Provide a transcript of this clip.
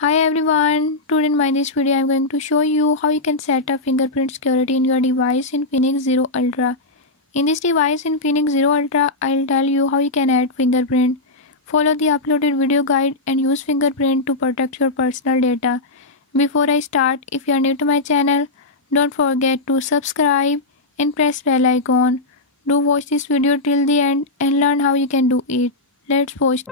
Hi everyone, today in this video I am going to show you how you can set up fingerprint security in your device in Infinix Zero Ultra. In this device in Infinix Zero Ultra, I'll tell you how you can add fingerprint. Follow the uploaded video guide and use fingerprint to protect your personal data. Before I start, if you are new to my channel, don't forget to subscribe and press bell icon. Do watch this video till the end and learn how you can do it. Let's watch.